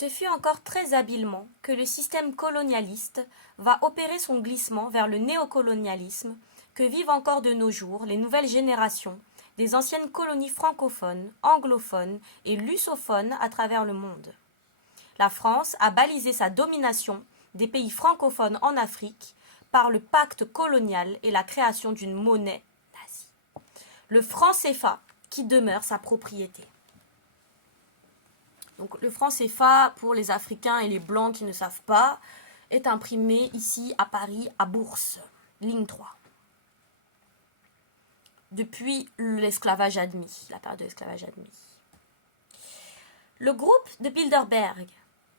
Ce fut encore très habilement que le système colonialiste va opérer son glissement vers le néocolonialisme que vivent encore de nos jours les nouvelles générations des anciennes colonies francophones, anglophones et lusophones à travers le monde. La France a balisé sa domination des pays francophones en Afrique par le pacte colonial et la création d'une monnaie nazie. Le franc CFA qui demeure sa propriété. Donc, le franc CFA, pour les Africains et les Blancs qui ne savent pas, est imprimé ici à Paris, à Bourse, ligne 3. Depuis l'esclavage admis, la période de l'esclavage admis. Le groupe de Bilderberg,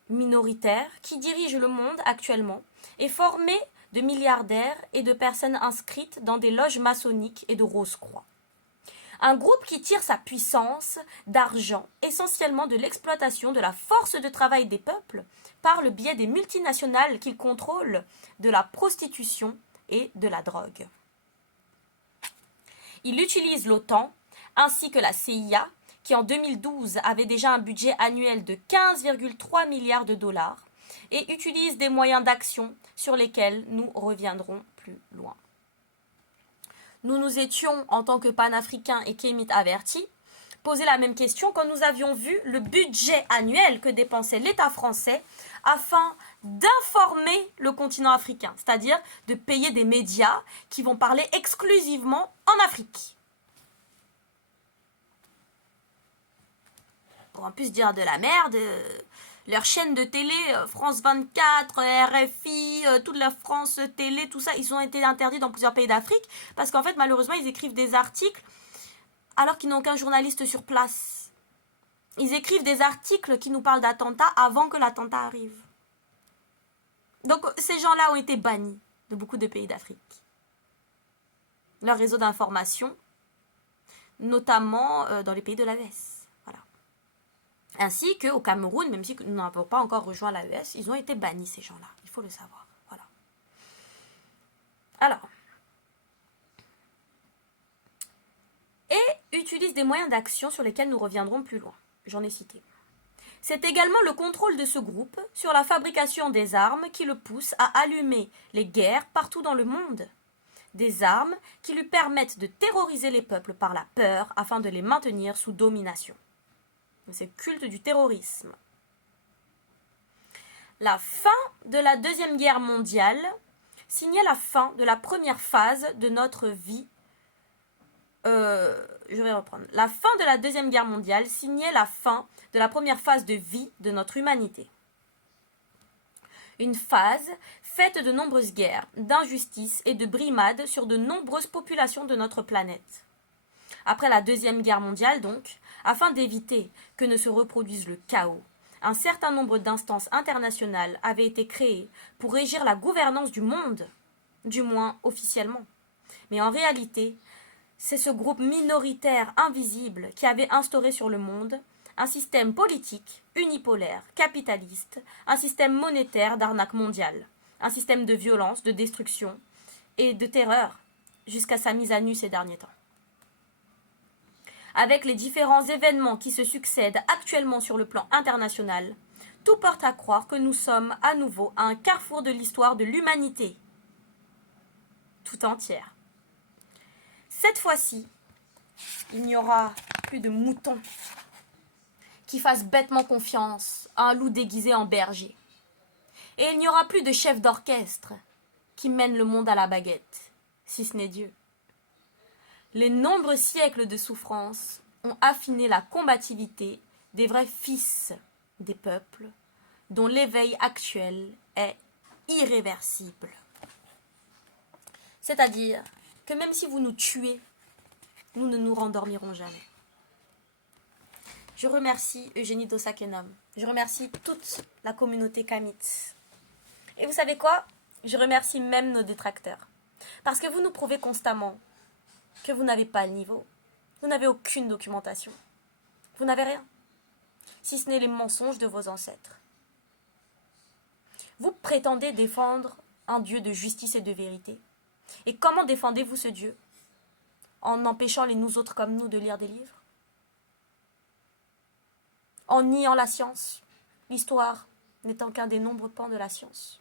minoritaire, qui dirige le monde actuellement, est formé de milliardaires et de personnes inscrites dans des loges maçonniques et de Rose-Croix. Un groupe qui tire sa puissance d'argent essentiellement de l'exploitation de la force de travail des peuples par le biais des multinationales qu'il contrôle, de la prostitution et de la drogue. Il utilise l'OTAN ainsi que la CIA qui en 2012 avait déjà un budget annuel de 15,3 milliards de dollars et utilise des moyens d'action sur lesquels nous reviendrons plus loin. Nous nous étions, en tant que panafricains et kémites avertis, posé la même question quand nous avions vu le budget annuel que dépensait l'État français afin d'informer le continent africain, c'est-à-dire de payer des médias qui vont parler exclusivement en Afrique. Pour en plus dire de la merde, leurs chaînes de télé, France 24, RFI, toute la France Télé, tout ça, ils ont été interdits dans plusieurs pays d'Afrique parce qu'en fait, malheureusement, ils écrivent des articles alors qu'ils n'ont aucun journaliste sur place. Ils écrivent des articles qui nous parlent d'attentats avant que l'attentat arrive. Donc, ces gens-là ont été bannis de beaucoup de pays d'Afrique. Leur réseau d'information, notamment dans les pays de l'AES. Ainsi qu'au Cameroun, même si nous n'avons pas encore rejoint l'AES, ils ont été bannis, ces gens-là. Il faut le savoir. Voilà. Alors. Et utilisent des moyens d'action sur lesquels nous reviendrons plus loin. J'en ai cité. C'est également le contrôle de ce groupe sur la fabrication des armes qui le pousse à allumer les guerres partout dans le monde. Des armes qui lui permettent de terroriser les peuples par la peur afin de les maintenir sous domination. C'est le culte du terrorisme. La fin de la Deuxième Guerre mondiale signait la fin de la première phase de notre vie. Je vais reprendre. La fin de la Deuxième Guerre mondiale signait la fin de la première phase de vie de notre humanité. Une phase faite de nombreuses guerres, d'injustices et de brimades sur de nombreuses populations de notre planète. Après la Deuxième Guerre mondiale, donc, afin d'éviter que ne se reproduise le chaos, un certain nombre d'instances internationales avaient été créées pour régir la gouvernance du monde, du moins officiellement. Mais en réalité, c'est ce groupe minoritaire invisible qui avait instauré sur le monde un système politique, unipolaire, capitaliste, un système monétaire d'arnaque mondiale, un système de violence, de destruction et de terreur, jusqu'à sa mise à nu ces derniers temps. Avec les différents événements qui se succèdent actuellement sur le plan international, tout porte à croire que nous sommes à nouveau à un carrefour de l'histoire de l'humanité tout entière. Cette fois-ci, il n'y aura plus de moutons qui fassent bêtement confiance à un loup déguisé en berger. Et il n'y aura plus de chef d'orchestre qui mène le monde à la baguette, si ce n'est Dieu. Les nombreux siècles de souffrance ont affiné la combativité des vrais fils des peuples, dont l'éveil actuel est irréversible. C'est-à-dire que même si vous nous tuez, nous ne nous rendormirons jamais. Je remercie Eugénie Dosakenom. Je remercie toute la communauté kamite. Et vous savez quoi? Je remercie même nos détracteurs. Parce que vous nous prouvez constamment que vous n'avez pas le niveau. Vous n'avez aucune documentation. Vous n'avez rien. Si ce n'est les mensonges de vos ancêtres. Vous prétendez défendre un Dieu de justice et de vérité. Et comment défendez-vous ce Dieu? En empêchant les nous autres comme nous de lire des livres? En niant la science? l'histoire n'étant qu'un des nombreux pans de la science.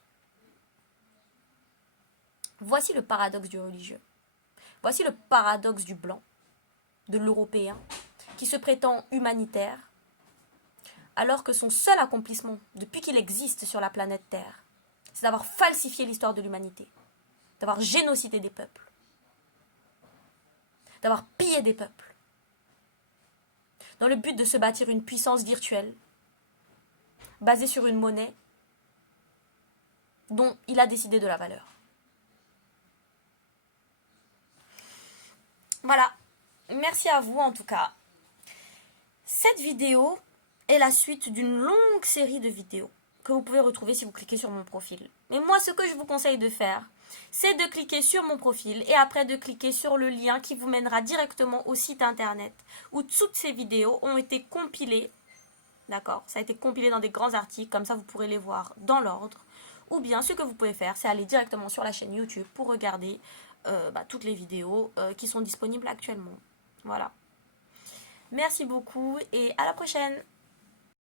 Voici le paradoxe du religieux. Voici le paradoxe du blanc, de l'européen, qui se prétend humanitaire, alors que son seul accomplissement, depuis qu'il existe sur la planète Terre, c'est d'avoir falsifié l'histoire de l'humanité, d'avoir génocidé des peuples, d'avoir pillé des peuples, dans le but de se bâtir une puissance virtuelle, basée sur une monnaie dont il a décidé de la valeur. Voilà, merci à vous en tout cas. Cette vidéo est la suite d'une longue série de vidéos que vous pouvez retrouver si vous cliquez sur mon profil. Mais moi, ce que je vous conseille de faire, c'est de cliquer sur mon profil et après de cliquer sur le lien qui vous mènera directement au site internet où toutes ces vidéos ont été compilées. D'accord, ça a été compilé dans des grands articles, comme ça vous pourrez les voir dans l'ordre. Ou bien ce que vous pouvez faire, c'est aller directement sur la chaîne YouTube pour regarder toutes les vidéos qui sont disponibles actuellement. Voilà. Merci beaucoup et à la prochaine.